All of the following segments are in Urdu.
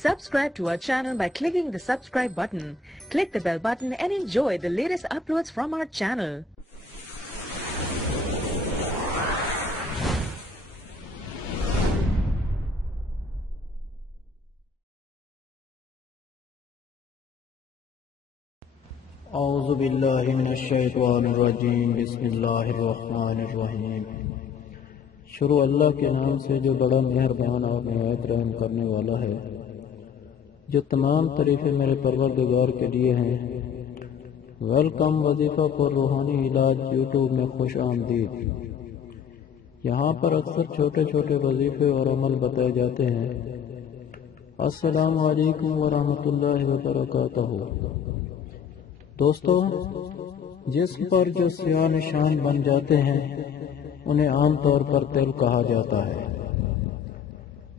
Subscribe to our channel by clicking the subscribe button. Click the bell button and enjoy the latest uploads from our channel. اعوذ باللہ من الشیطان الرجیم بسم اللہ الرحمن الرحیم۔ شروع اللہ کے نام سے جو بڑا مہربان اور نہایت رحم کرنے والا ہے۔ جو تمام تعریفیں میرے پروردگار کے لیے ہیں۔ ویلکم وظیفہ پر روحانی علاج یوٹیوب میں خوش آمدید۔ یہاں پر اکثر چھوٹے چھوٹے وظیفے اور عمل بتائے جاتے ہیں۔ السلام علیکم ورحمۃ اللہ وبرکاتہ۔ دوستو، جسم پر جو سیاہ نشان بن جاتے ہیں انہیں عام طور پر تل کہا جاتا ہے۔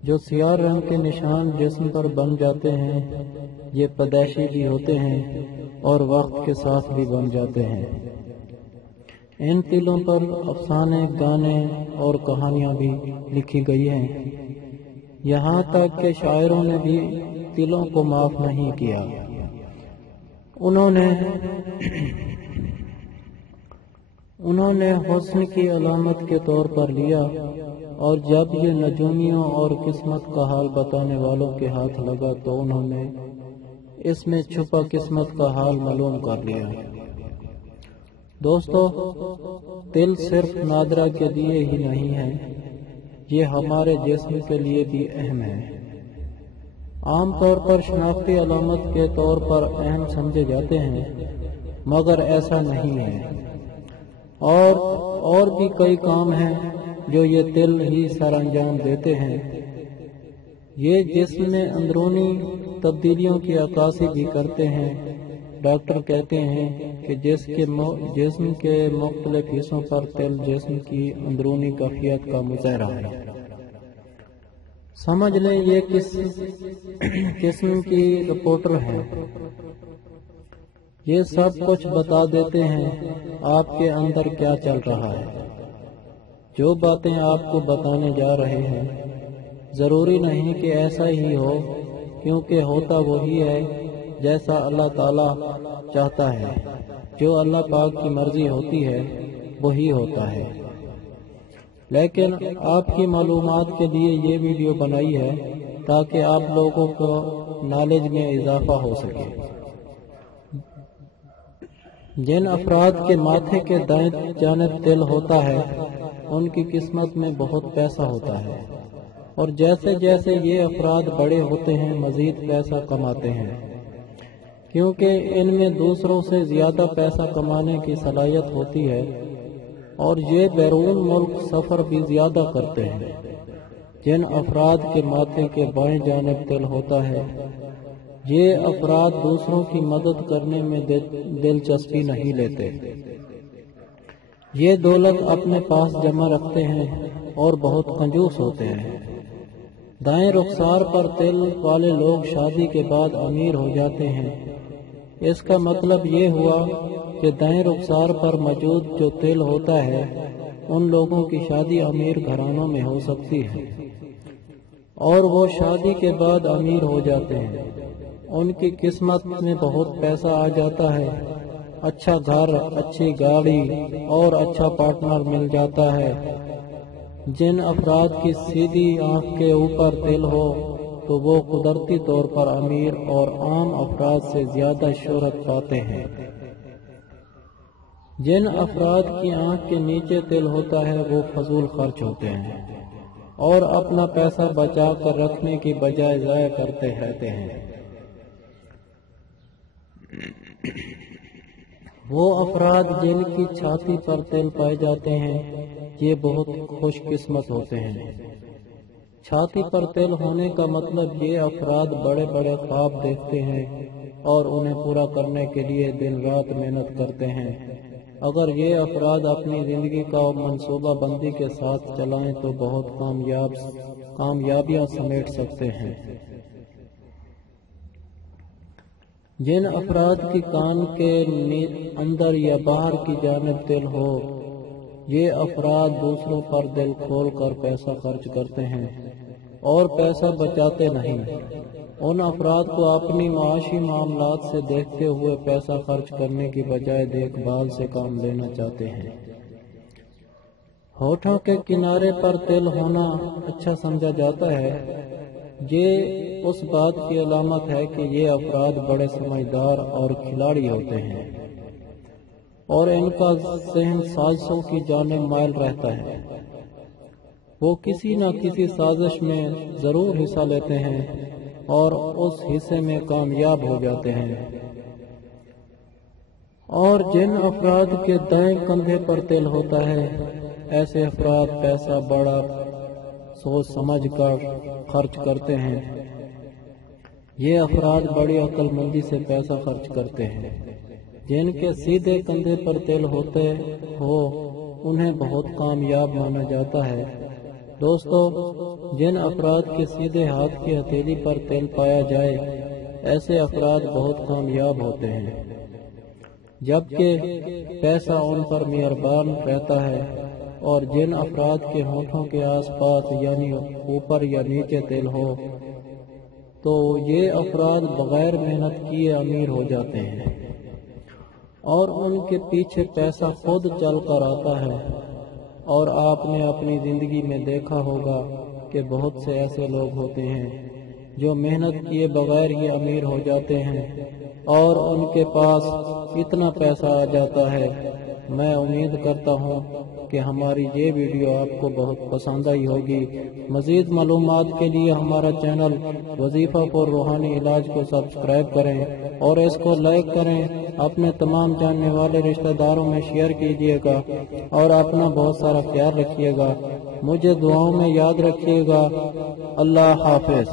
جو سیاہ رنگ کے نشان جسم پر بن جاتے ہیں یہ پیدائشی بھی ہوتے ہیں اور وقت کے ساتھ بھی بن جاتے ہیں۔ ان تلوں پر افسانے، گانے اور کہانیاں بھی لکھی گئی ہیں، یہاں تک کہ شاعروں نے بھی تلوں کو معاف نہیں کیا۔ انہوں نے حسن کی علامت کے طور پر لیا، اور جب یہ نجومیوں اور قسمت کا حال بتانے والوں کے ہاتھ لگا تو انہوں نے اس میں چھپا قسمت کا حال معلوم کر لیا۔ دوستو، تل صرف نادرہ کے لیے ہی نہیں ہے، یہ ہمارے جسم کے لیے بھی اہم ہے۔ عام طور پر شناختی علامت کے طور پر اہم سمجھے جاتے ہیں، مگر ایسا نہیں ہے، اور بھی کئی کام ہیں جو یہ تل ہی سر انجام دیتے ہیں۔ یہ جسم میں اندرونی تبدیلیوں کی عکاسی بھی کرتے ہیں۔ ڈاکٹر کہتے ہیں کہ جسم کے مختلف حصوں پر تل جسم کی اندرونی کیفیت کا مظاہرہ ہے۔ سمجھ لیں یہ کس قسم کی رپورٹر ہے، یہ سب کچھ بتا دیتے ہیں آپ کے اندر کیا چل رہا ہے۔ جو باتیں آپ کو بتانے جا رہے ہیں ضروری نہیں کہ ایسا ہی ہو، کیونکہ ہوتا وہی ہے جیسا اللہ تعالیٰ چاہتا ہے۔ جو اللہ پاک کی مرضی ہوتی ہے وہی ہوتا ہے۔ لیکن آپ کی معلومات کے لیے یہ ویڈیو بنائی ہے تاکہ آپ لوگوں کو نالج میں اضافہ ہو سکے۔ جن افراد کے ماتھے کے دائیں جانب تل ہوتا ہے ان کی قسمت میں بہت پیسہ ہوتا ہے، اور جیسے جیسے یہ افراد بڑے ہوتے ہیں مزید پیسہ کماتے ہیں، کیونکہ ان میں دوسروں سے زیادہ پیسہ کمانے کی صلاحیت ہوتی ہے، اور یہ بیرون ملک سفر بھی زیادہ کرتے ہیں۔ جن افراد کے ماتھے کے بائیں جانب تل ہوتا ہے یہ افراد دوسروں کی مدد کرنے میں دلچسپی نہیں لیتے۔ یہ دولت اپنے پاس جمع رکھتے ہیں اور بہت کنجوس ہوتے ہیں۔ دائیں رخسار پر تل والے لوگ شادی کے بعد امیر ہو جاتے ہیں۔ اس کا مطلب یہ ہوا کہ دائیں رخسار پر موجود جو تل ہوتا ہے ان لوگوں کی شادی امیر گھرانوں میں ہو سکتی ہے، اور وہ شادی کے بعد امیر ہو جاتے ہیں۔ ان کی قسمت میں بہت پیسہ آ جاتا ہے، اچھا گھر، اچھی گاڑی اور اچھا پارٹنر مل جاتا ہے۔ جن افراد کی سیدھی آنکھ کے اوپر تل ہو تو وہ قدرتی طور پر امیر اور عام افراد سے زیادہ شہرت پاتے ہیں۔ جن افراد کی آنکھ کے نیچے تل ہوتا ہے وہ فضول خرچ ہوتے ہیں اور اپنا پیسہ بچا کر رکھنے کی بجائے ضائع کرتے رہتے ہیں۔ وہ افراد جن کی چھاتی پر تل پائے جاتے ہیں یہ بہت خوش قسمت ہوتے ہیں۔ چھاتی پر تل ہونے کا مطلب یہ افراد بڑے بڑے خواب دیکھتے ہیں اور انہیں پورا کرنے کے لیے دن رات محنت کرتے ہیں۔ اگر یہ افراد اپنی زندگی کا منصوبہ بندی کے ساتھ چلائیں تو بہت کامیابیاں سمیٹ سکتے ہیں۔ جن افراد کی کان کے اندر یا باہر کی جانب تل ہو یہ افراد دوسروں پر دل کھول کر پیسہ خرچ کرتے ہیں اور پیسہ بچاتے نہیں۔ ان افراد کو اپنی معاشی معاملات سے دیکھتے ہوئے پیسہ خرچ کرنے کی بجائے دیکھ بھال سے کام لینا چاہتے ہیں۔ ہونٹوں کے کنارے پر تل ہونا اچھا سمجھا جاتا ہے۔ یہ اس بات کی علامت ہے کہ یہ افراد بڑے سمجھدار اور کھلاڑی ہوتے ہیں اور ان کا ذہن سازشوں کی جانب مائل رہتا ہے۔ وہ کسی نہ کسی سازش میں ضرور حصہ لیتے ہیں اور اس حصے میں کامیاب ہو جاتے ہیں۔ اور جن افراد کے دائیں کندھے پر تل ہوتا ہے، ایسے افراد پیسہ بڑا سوچ سمجھ کر خرچ کرتے ہیں۔ یہ افراد بڑی عقل مندی سے پیسہ خرچ کرتے ہیں۔ جن کے سیدھے کندھے پر تل ہوتے ہو انہیں بہت کامیاب مانا جاتا ہے۔ دوستو، جن افراد کے سیدھے ہاتھ کی ہتھیلی پر تل پایا جائے ایسے افراد بہت کامیاب ہوتے ہیں، جبکہ پیسہ ان پر مہربان رہتا ہے۔ اور جن افراد کے ہونٹوں کے آس پاس یعنی اوپر یا نیچے تل ہو تو یہ افراد بغیر محنت کیے امیر ہو جاتے ہیں اور ان کے پیچھے پیسہ خود چل کر آتا ہے۔ اور آپ نے اپنی زندگی میں دیکھا ہوگا کہ بہت سے ایسے لوگ ہوتے ہیں جو محنت کیے بغیر ہی امیر ہو جاتے ہیں اور ان کے پاس اتنا پیسہ آ جاتا ہے۔ میں امید کرتا ہوں کہ ہماری یہ ویڈیو آپ کو بہت پسند آئی ہوگی۔ مزید معلومات کے لیے ہمارا چینل وظیفہ پر روحانی علاج کو سبسکرائب کریں اور اس کو لائک کریں، اپنے تمام جاننے والے رشتہ داروں میں شیئر کیجیے گا اور اپنا بہت سارا خیال رکھیے گا۔ مجھے دعاؤں میں یاد رکھیے گا۔ اللہ حافظ۔